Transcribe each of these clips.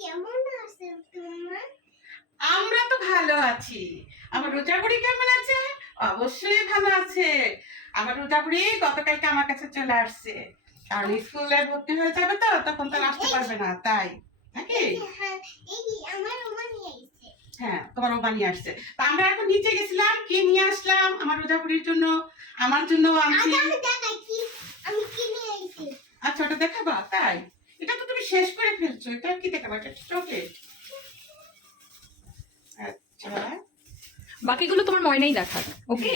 কেমন আছেন তোমরা? আমরা তো ভালো আছি। আমার রোজাগুড়ি কেমন আছে? অবশ্যই ভালো আছে। আমার রোজাগুড়ি গতকালকে আমার কাছে চলে আসছে, কারণ স্কুলে ভর্তি হয়ে যাবে তো, তখন তো আসতে পারবে না, তাই নাকি? হ্যাঁ, এই আমার ওমা নিয়ে আইছে। হ্যাঁ, তোমার ওমা নিয়ে আসছে। তা আমরা এখন নিচে গেছিলাম, কি নিয়ে আসলাম আমার রোজাগুড়ির জন্য, আমার জন্য আনছি। আমি দেখাই কি আমি কি নিয়ে আইছি। আচ্ছা, ওটা দেখাবা? তাই এটা তো তুমি শেষ করে ফেলছো, এটা কি দেখাবা? এটা চকলেট। আচ্ছা, বাকিগুলো তোমার ময়নাই দেখাক, ওকে?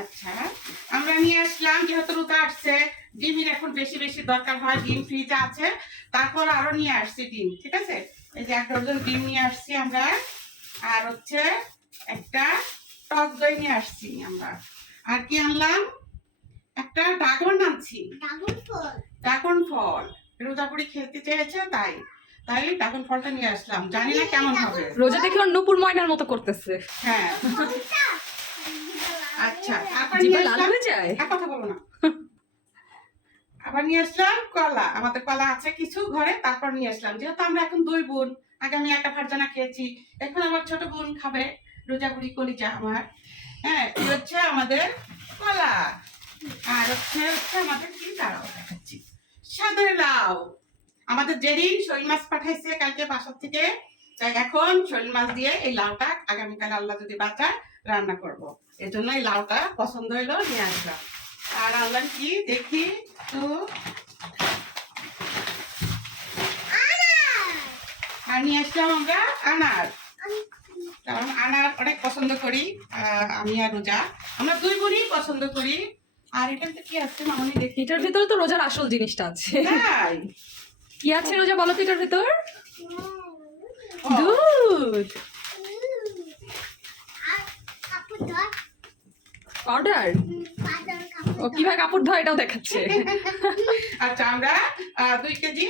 আচ্ছা, আমরা নিয়ে আসলাম, যেহেতু রোজা আসছে, ডিমের এখন বেশি বেশি দরকার হয়, ডিম ফ্রিজে আছে, তারপর আরো নিয়ে আসছি ডিম, ঠিক আছে? এই যে 1 ডজন ডিম নিয়ে আসছি আমরা, আর হচ্ছে একটা টক দই নিয়ে আসছি আমরা, আর কি আনলাম, একটা ড্রাগন আনছি। ড্রাগন ফল। ড্রাগন ফল রোজাপুরি খেতে চেয়েছে, তাই তাই ড্রাগন ফলটা নিয়ে আসলাম, জানি না কেমন হবে। রোজা দেখে ওর নূপুর ময়নার মতো করতেছে। হ্যাঁ, কোনটা? আচ্ছা, তারপর জিভা নিয়ে লাল আসলাম, হয়ে যায়। আর কথা বলো না। আবার নিয়ে আসলাম কলা, আমাদের কলা আছে কিছু ঘরে, তারপর নিয়ে আসলাম, যেহেতু আমরা এখন 2 বোন, আগে আমি একটা ভার্জানা খেয়েছি, এখন আমার ছোট বোন খাবে, রোজাগুড়ি কলিজা আমার। হ্যাঁ, এই হচ্ছে আমাদের কলা, আর হচ্ছে আমাদের কি, দাঁড়াও দেখাচ্ছি, সাদা লাউ। আমাদের জেরিন শৈল মাছ পাঠাইছে কালকে বাসার থেকে, তাই এখন শৈল মাছ দিয়ে এই লাউটা আগামীকাল আল্লাহ যদি বাঁচায় রান্না করব। এই জন্য এই লাউটা পছন্দ হইলো, নিয়ে আসলাম। আর আনলাম কি দেখি তো, আর নিয়ে আসলাম আমরা আনার, কারণ আনার অনেক পছন্দ করি, আমি আর রোজা, আমরা 2 বোনই পছন্দ করি। আর এটাতে কি আছে মামনি দেখি, এটার ভিতরে তো রোজার আসল জিনিসটা আছে। তাই কি আছে রোজা, বলো তো এটার ভিতর? ও, দুধ, আর কাপড় ধর। পাউডার। পাউডার কাপড়। ও কিভাবে কাপড় ধোয় এটাও দেখাচ্ছে। আচ্ছা, আমরা 2 কেজি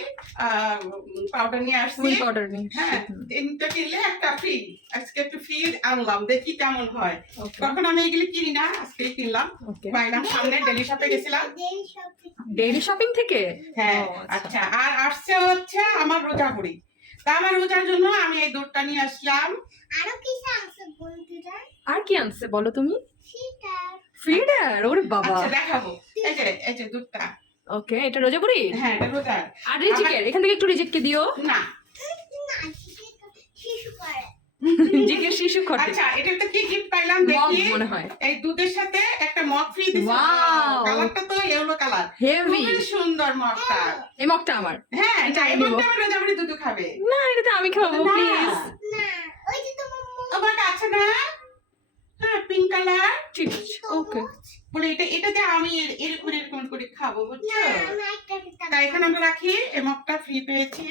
পাউডার নিয়ে আসছি। ফুল পাউডার নেই। হ্যাঁ, 3টা কিনলে একটা ফ্রি, আজকে একটু ফ্রি আনলাম, দেখি কেমন হয়। কখন আমি এগুলি কিনি না, আজকে কিনলাম, ওকে। পাইলাম সামনে, ডেলি শপে গেছিলাম। দেরি সব। ডেইলি শপিং থেকে? হ্যাঁ, ও, আচ্ছা, আর আসছে হচ্ছে আমার রোজাগুড়ি, তা আমার রোজার জন্য আমি এই দুধটা নিয়ে আসলাম। আরো কি আছে বন্ধুরা? আর কি আনছে বলো তুমি? সেটা ফিডার, ওরে বাবা। আচ্ছা, দেখাবো, এই যে দুধটা। ওকে, এটা রোজা বুড়ি। হ্যাঁ, এটা রোজার। আর রিজিকের এখান থেকে একটু রিজিককে দিও। না, না শিশু করে। জিকের শিশু খটে। আচ্ছা, এটাতে কি গিফট পাইলাম মগ দেখি। মনে হয়। এই দুধের সাথে একটা মগ ফ্রি দিছে। Wow! কালারটা তো ইয়েলো কালার, হেভি। খুবই সুন্দর মগটা। এই মগটা আমার। হ্যাঁ, এটা যাই আমি নিবো। মগটা রোজা করে দুধ খাবে। না, এটাতে আমি খাবো না, প্লিজ। না ওই যে তোমার তোমার কাছে না, হ্যাঁ, পিঙ্ক কালার, ঠিক আছে, ওকে। বলে এটাতে আমি এরকম এরকম করে খাবো, বুঝছো? না একটা পিতা। তাই এখানে আমরা রাখি, এই মগটা ফ্রি পেয়েছি।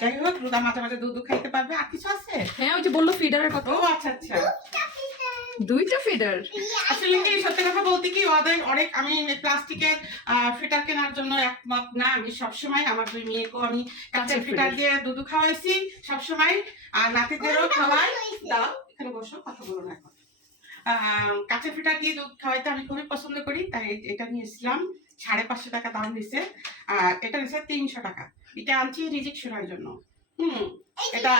যাই হোক, রোজা মাঝে মাঝে দুধ খাইতে পারবে। আর কিছু আছে? হ্যাঁ, ওই যে বললো ফিডারের কথা। ও আচ্ছা আচ্ছা, দুইটা ফিডার। আসলে কি সত্যি কথা বলতে কি, ওদের অনেক, আমি প্লাস্টিকের ফিটার কেনার জন্য একমত না। আমি সবসময় আমার 2 মেয়েকেও আমি কাঁচের ফিটার দিয়ে দুধ খাওয়াইছি সবসময়, আর নাতিদেরও খাওয়াই। দাও, এখানে বসো, কথা বলো না এখন। কাঁচের ফিটার দিয়ে দুধ খাওয়াইতে আমি খুবই পছন্দ করি, তাই এটা নিয়েছিলাম। 550 টাকা দাম দিছে, আর এটা নিচ্ছে 300 টাকা। এটা আনছি রিজিক শোনার জন্য। এটা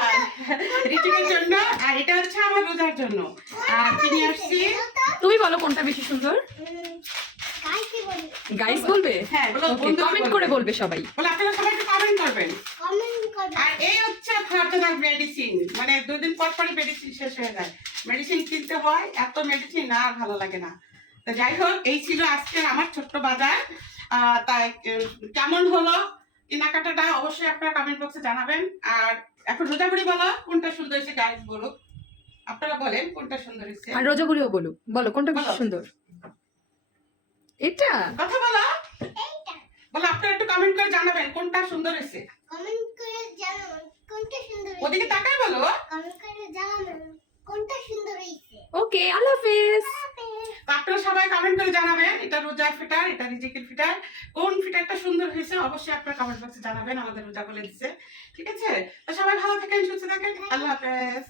রিজিকের জন্য, আর এটা হচ্ছে আমার রোজার জন্য। আর কিনে আসছি। তুমি বলো কোনটা বেশি সুন্দর। গাইতে বলি। গাইস বলবে? হ্যাঁ, বলো, ওকে, বন্ধুরা কমেন্ট বলবে। করে বলবে সবাই। বলে আপনারা সবাই একটু কমেন্ট করবেন। কমেন্ট করবে। আর এই হচ্ছে ফার্জানার মেডিসিন, মানে 2 দিন পর পরই মেডিসিন শেষ হয়ে যায়, মেডিসিন কিনতে হয়, এত মেডিসিন আর ভালো লাগে না। তো যাই হোক, এই ছিল আজকের আমার ছোট্ট বাজার। তাই কেমন হলো কেনাকাটাটা অবশ্যই আপনারা কমেন্ট বক্সে জানাবেন। আর এখন রোজাগুড়ি বলো কোনটা সুন্দর হয়েছে, গাইস বলো, আপনারা বলেন কোনটা সুন্দর হয়েছে। আর রোজা বুড়িও বলো, বলো কোনটা বেশি বলো। সুন্দর। এটা কথা বলো, এইটা বলো, আপনারা একটু কমেন্ট করে জানাবেন কোনটা সুন্দর হয়েছে। কমেন্ট করে জানাও কোনটা সুন্দর হয়েছে। ওদিকে তাকায় বলো। কমেন্ট করে জানাও কোনটা সুন্দর হয়েছে। ওকে, আল্লাহ হাফেজ। আপনারা সবাই কমেন্ট করে জানাবেন এটা রোজার ফিটার, এটা রিজিকের ফিটার, কোন ফিটারটা সুন্দর হয়েছে অবশ্যই আপনারা কমেন্ট বক্সে জানাবেন, আমাদের রোজা বলে দিচ্ছে, ঠিক আছে? তো সবাই ভালো থাকেন, সুস্থ থাকেন, আল্লাহ হাফেজ।